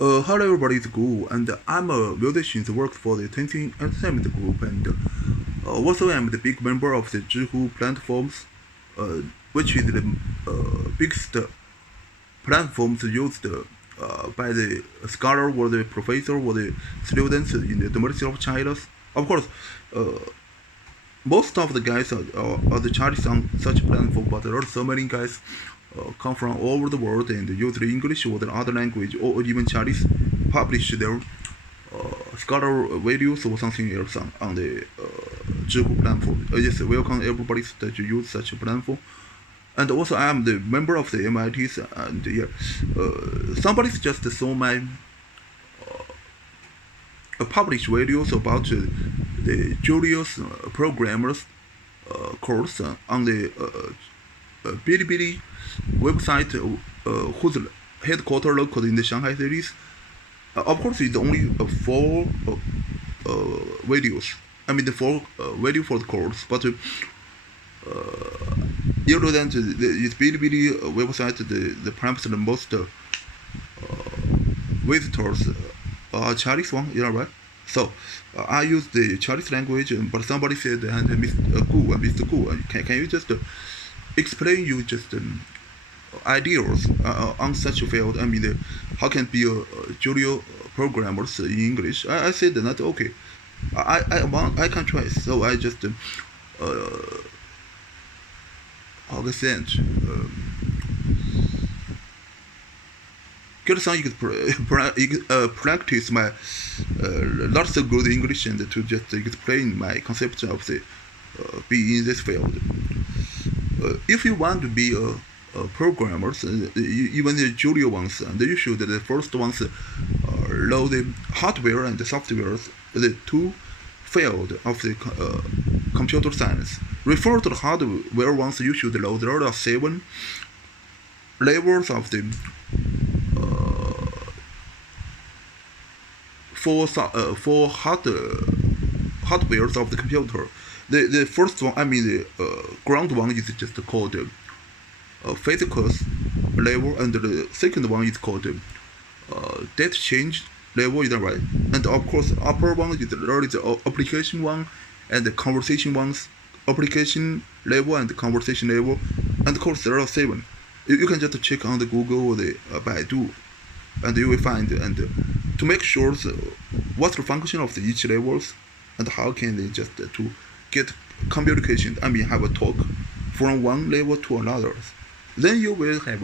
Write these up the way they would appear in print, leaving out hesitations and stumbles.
Hello everybody, it's Guwu, and I'm a musician that works for the Tencent Entertainment Group, and also I'm the big member of the zhihu platforms, uh, which is the biggest platforms used by the scholar or the professor or the students in the University of China. Of course, uh, most of the guys are the Chinese on such platform, but there are so many guys come from all over the world and use the English or the other language or even Chinese publish their scholar videos or something else on the zhihu platform. Yes, welcome everybody that you use such a platform. And also, I am the member of the MITs, and yeah, somebody just saw my published videos about the Julius programmers course on the Bilibili website, whose headquarters located in the Shanghai cities. Of course, it's only four videos. I mean, the four video for the course, but you know that the Bilibili website, the perhaps the most visitors are Chinese one, you know, right? So I use the Chinese language, but somebody said, and Mr. Guwu, can you just explain you just ideas on such a field? I mean, how can be a junior programmers in English? I said that okay. I can try. So I just how to say it, get some practice my not so good English and to just explain my concept of the be in this field. If you want to be a programmer, even the junior ones, and you should the first ones know the hardware and the software, the two field of the computer science. Refer to the hardware ones, you should know there are seven levels of the for hardware of the computer. The first one, I mean the ground one is just called physical level, and the second one is called data change level, is that right? And of course, upper one is the application one, and the conversation ones, application level and the conversation level, and of course there are seven. You can just check on the Google or the Baidu, and you will find and to make sure what's the function of the each levels and how can they just to get communication. I mean, have a talk from one level to another. Then you will have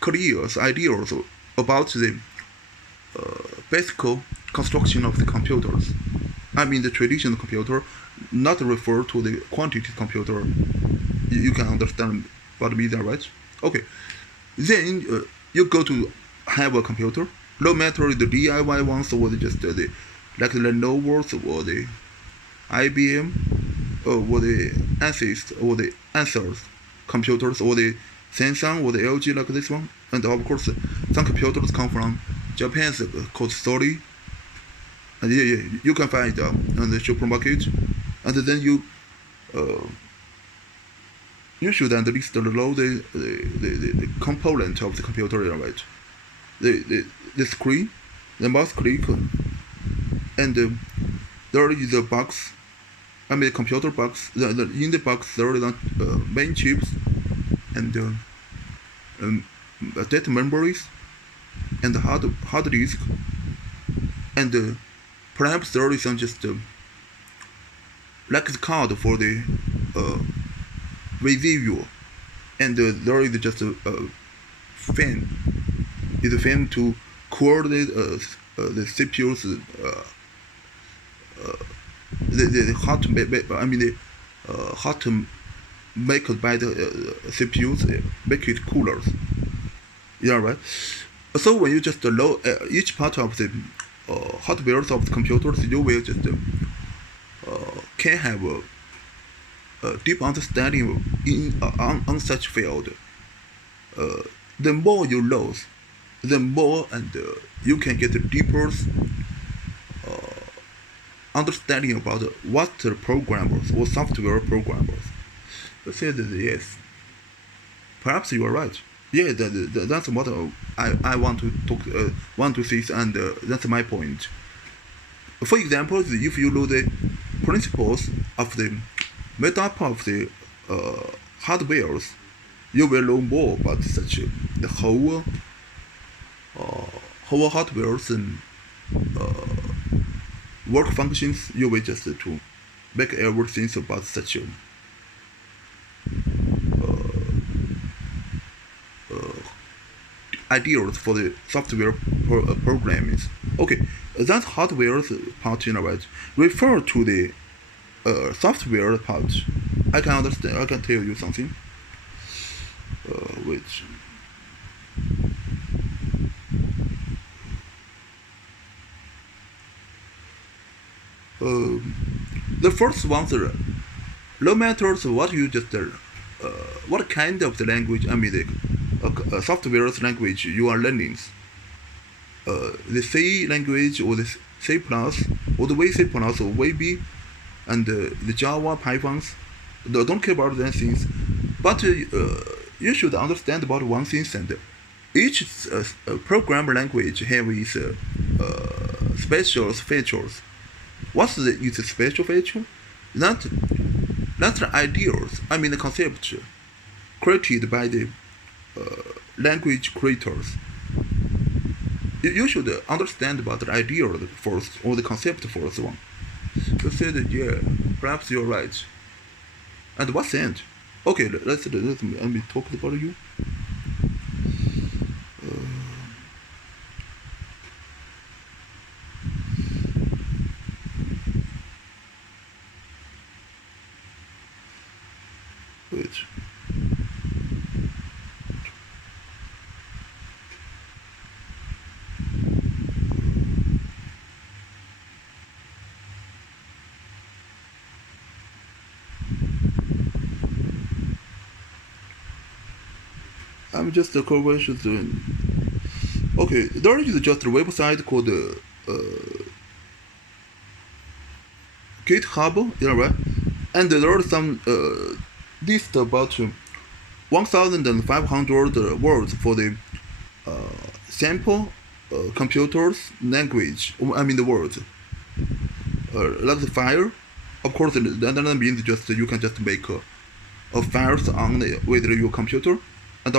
clear ideas about the basic construction of the computers. I mean, the traditional computer, not refer to the quantity computer. You can understand what I mean, right? Okay. Then you go to have a computer, no matter the DIY ones or just the like the Lenovo's or the IBM or the Asus or the Asus computers or the Samsung or the LG like this one. And of course, some computers come from Japan's called Sony. And yeah, you can find it on the supermarket. And then uh, you should at least know the component of the computer, right? The screen, the mouse click, and there is a box. I mean, the computer box. In the box there are main chips and um, data memories and hard disk, and perhaps there is some just like the card for the uh, residual, and there is just a fan. Is a fan to coordinate the CPU's the hot I mean the hot made by the CPUs make it cooler. Yeah, right. So when you just load each part of the hardware of the computers, you will just can have a deep understanding on such field. The more you know, the more and you can get a deeper understanding about what the programmers or software programmers said. Yes, perhaps you are right. Yeah, that's what I want to talk, want to see, and that's my point. For example, if you know the principles of the made-up of the hardwares, you will know more about such the whole hardwares and work functions. You will just to make everything about such ideas for the software programming. Okay, that hardware part, right, refer to the software part. I can understand. I can tell you something. Which the first one, no matter what you just what kind of the language, I mean the software's language you are learning, the C language or the C plus or the VC plus or VB and the Java, Pythons, don't care about those things, but you should understand about one thing, and each programming language have its special features. What's its special feature? That's the ideas. I mean the concept created by the language creators. You should understand about the idea first or the concept first one. You said yeah, perhaps you're right. And what's the end? Okay, let me talk about you. Wait. I'm just a corporation. Okay, there is just a website called GitHub, yeah, right? And there are some list about 1,500 words for the sample computers language. I mean the words. Like the file. Of course, that means just you can just make files on with your computer and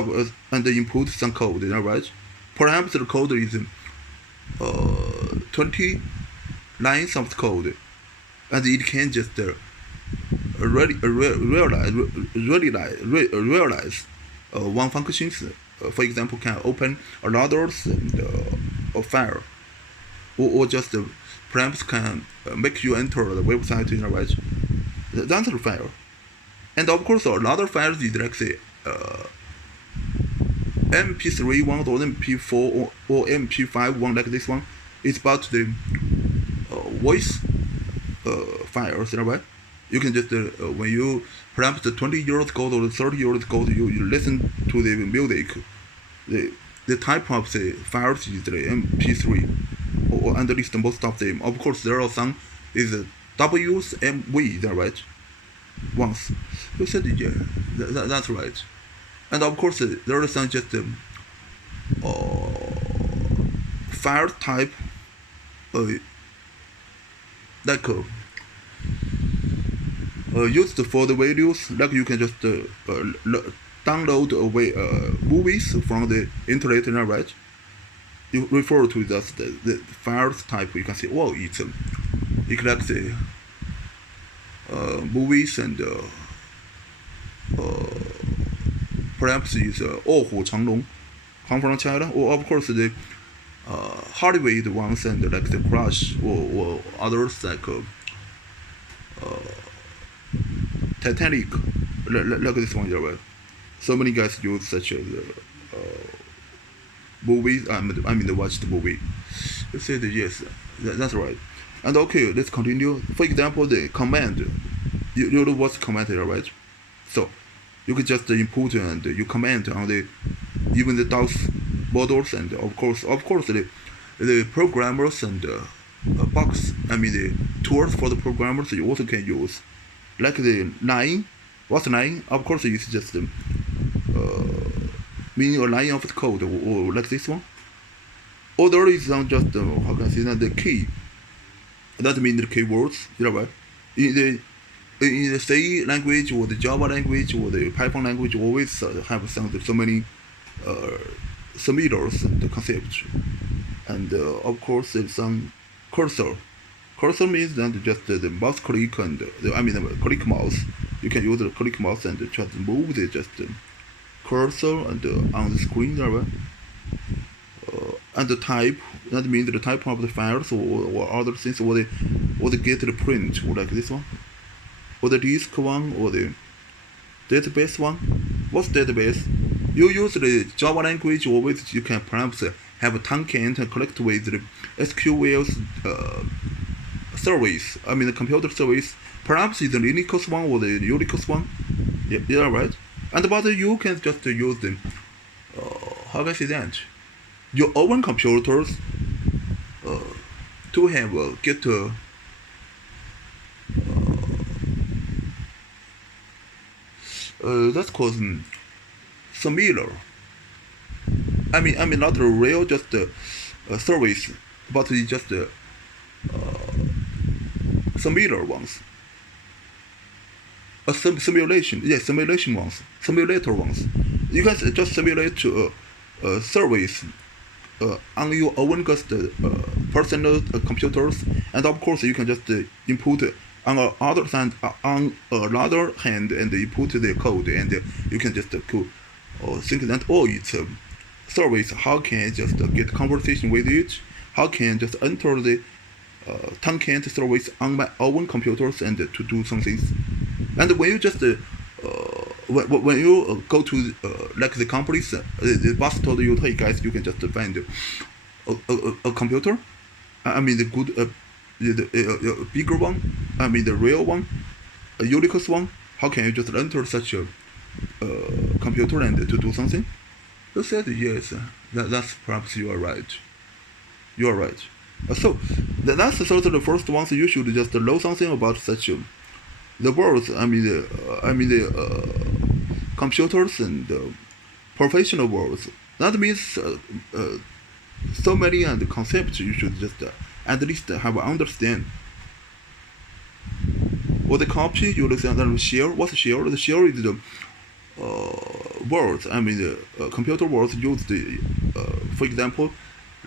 input some code, right? Perhaps the code is 20 lines of code, and it can just realize one function. For example, can open another file, or just perhaps can make you enter the website, right? That's the file. And of course, another file is like say MP3 one or MP4 or MP5 one like this one. It's about the voice files, right? You can just when you perhaps 20 years ago or 30 years ago you listen to the music, the type of the files is the MP3, or at least most of them. Of course, there are some is WMV, right? Once you said yeah, that's right. And of course, there are some just file type like used for the videos, like you can just download away movies from the internet, right? You refer to the files type. You can say, oh, it collects the movies and perhaps it's 卧虎藏龙, come from China, or of course the Hollywood ones and like the Crush or others like Titanic, like this one, right? So many guys use such as movies. I mean, they watch the movie. You said yes, that's right. And okay, let's continue. For example, the command. You know what's command here, right? So you can just input and you comment on the even the DOS models, and of course the programmers and box. I mean the tools for the programmers you also can use, like the line. What's line? Of course, it's just meaning a line of the code, or like this one. Order is not just how can I say that the key. That means the keywords, you know, right? In the C language or the Java language or the Python language, always have so many uh, similar and concepts, and of course there's some cursor. Cursor means that just the mouse click and the click mouse. You can use the click mouse and try to move the just cursor and on the screen there. And the type, that means the type of the files or other things, or the get the print, or like this one, or the disk one, or the database one. What's database? You use the Java language, always you can perhaps have a Tomcat and collect with the SQL service. The computer service. Perhaps it's the Linux one or the Unix one. Yeah, right. And but you can just use the how can I say that? Your own computers to have get that's called similar. Not a real just service, but it's just similar ones. Simulation, yeah, simulator ones. You can just simulate a service on your own just personal computers, and of course you can just input on another hand, and you put the code, and you can just think that it's a service. How can I just get conversation with it? How can I just enter the Tomcat service on my own computers and to do some things? And when you just when you go to like the companies, the boss told you, hey guys, you can just find a computer. The good, the bigger one. The real one, a Unix one. How can you just enter such a computer and to do something? You said yes. That's perhaps you are right. You are right. So that's sort of the first one. So you should just know something about such the words. The computers and professional words. That means so many and concepts you should just at least have understand. Or the copy you understand that share. What's share? The share is the words. The computer words use the for example,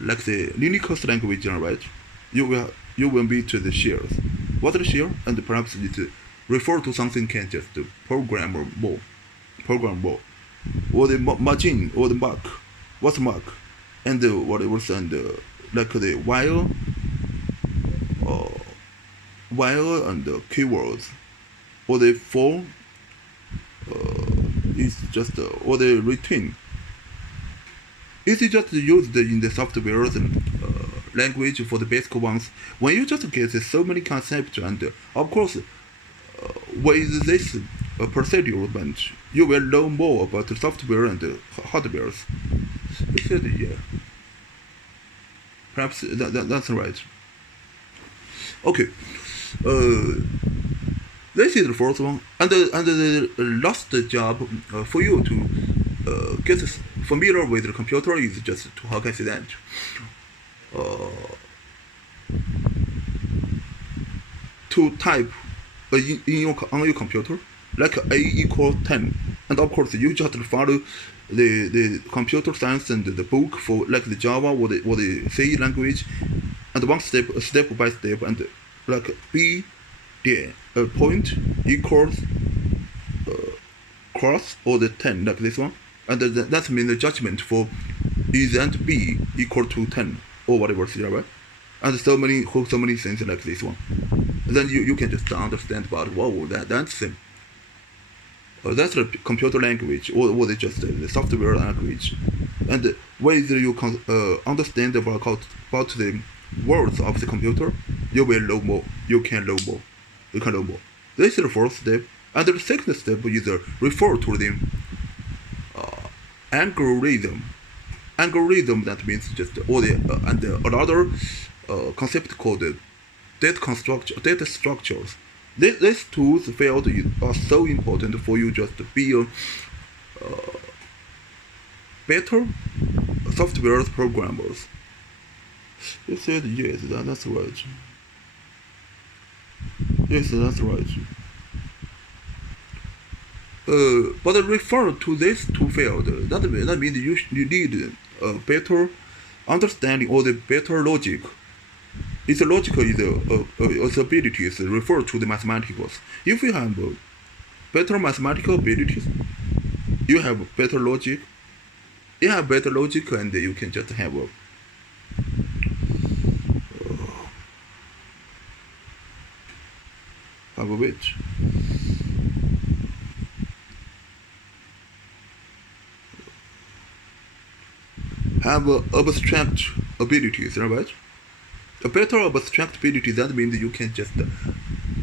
like the Linux language, right? You will be to the shares. What's the share? And perhaps it refer to something can just program or more. Or the margin or the mark. What's mark? And whatever and like the while and keywords, or the for is just or the routine. Is it just used in the software language for the basic ones? When you just get so many concepts, and of course with this procedure, you will know more about the software and the hardwares. You said yeah. Perhaps that's right. Okay. This is the first one, and the last job for you to get familiar with the computer is just to how can I say that? To type on your computer like a equals 10, and of course you just follow the computer science and the book for like the Java or the C language, and one step by step, and like B the point equals cross or the 10 like this one, and that means the judgment for is and B equal to 10 or whatever, right? And so many things like this one. Then you can just understand about whoa that's the computer language or just the software language, and whether you can understand about the words of the computer, you will know more. You can know more. This is the first step, and the second step is refer to the algorithm. Algorithm, that means just all the and another concept called data structures. These tools field are so important for you just to be better software programmers. You said yes, that's right. Yes, that's right. But refer to these two fields. That means you need a better understanding or the better logic. Its logic is its abilities refer to the mathematics. If you have better mathematical abilities, you have better logic. You have better logic, and you can just have a which have abstract abilities, right? A better abstract ability, that means you can just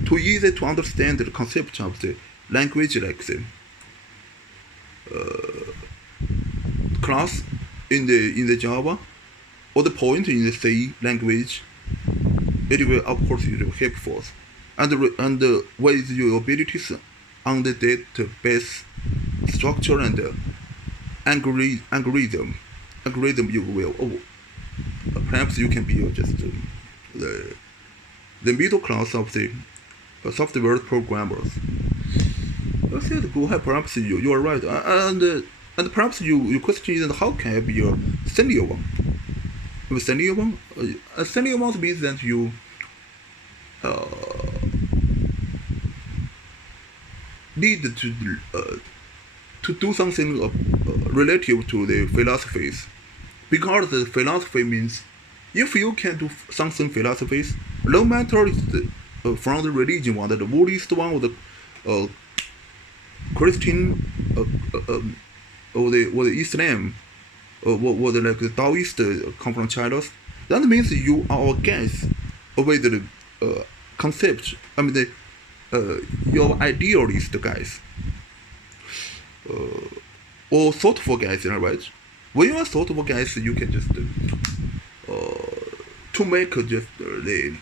too easy to understand the concept of the language, like the class in the Java or the point in the C language. It will of course it will helpful, and with your abilities on the database structure and algorithm you will perhaps you can be just the middle class of the software programmers. I said go ahead, perhaps you are right, and perhaps your question is how can I be a senior one? A senior one? A senior one means that you need to do something relative to the philosophies, because the philosophy means if you can do something philosophies, no matter it's from the religion one, the Buddhist one, or the Christian, or the Islam, or the like the Taoist come from China, that means you are against with the concept. I mean your idealist guys, or thoughtful guys, right? When you are thoughtful guys, you can just to make just the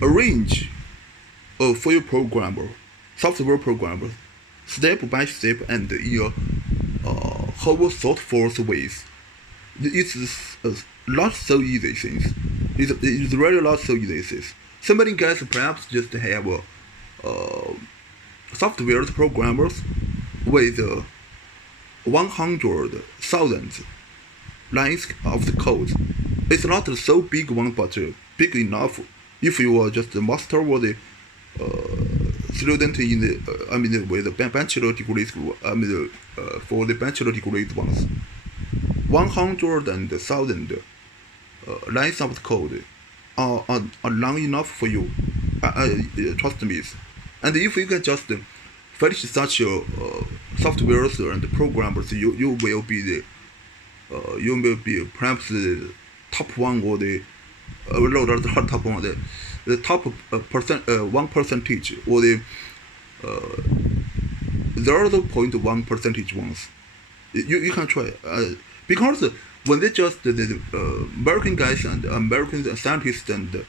arrange for your programmer, software programmer, step by step and in a whole thoughtful ways. It's not so easy things. It's really not so easy things. Somebody guys perhaps just have software programmers with 100,000 lines of the code. It's not so big one, but big enough if you are just a master or the student in the with the bachelor degrees. For the bachelor degrees ones, 100,000 lines of the code are long enough for you. Trust me. And if you can just finish such softwares and programmers, you will be the you will be perhaps the top one, or the not top one, the top 1%, or the 0.1% ones. You can try because when they just the American guys and American scientists and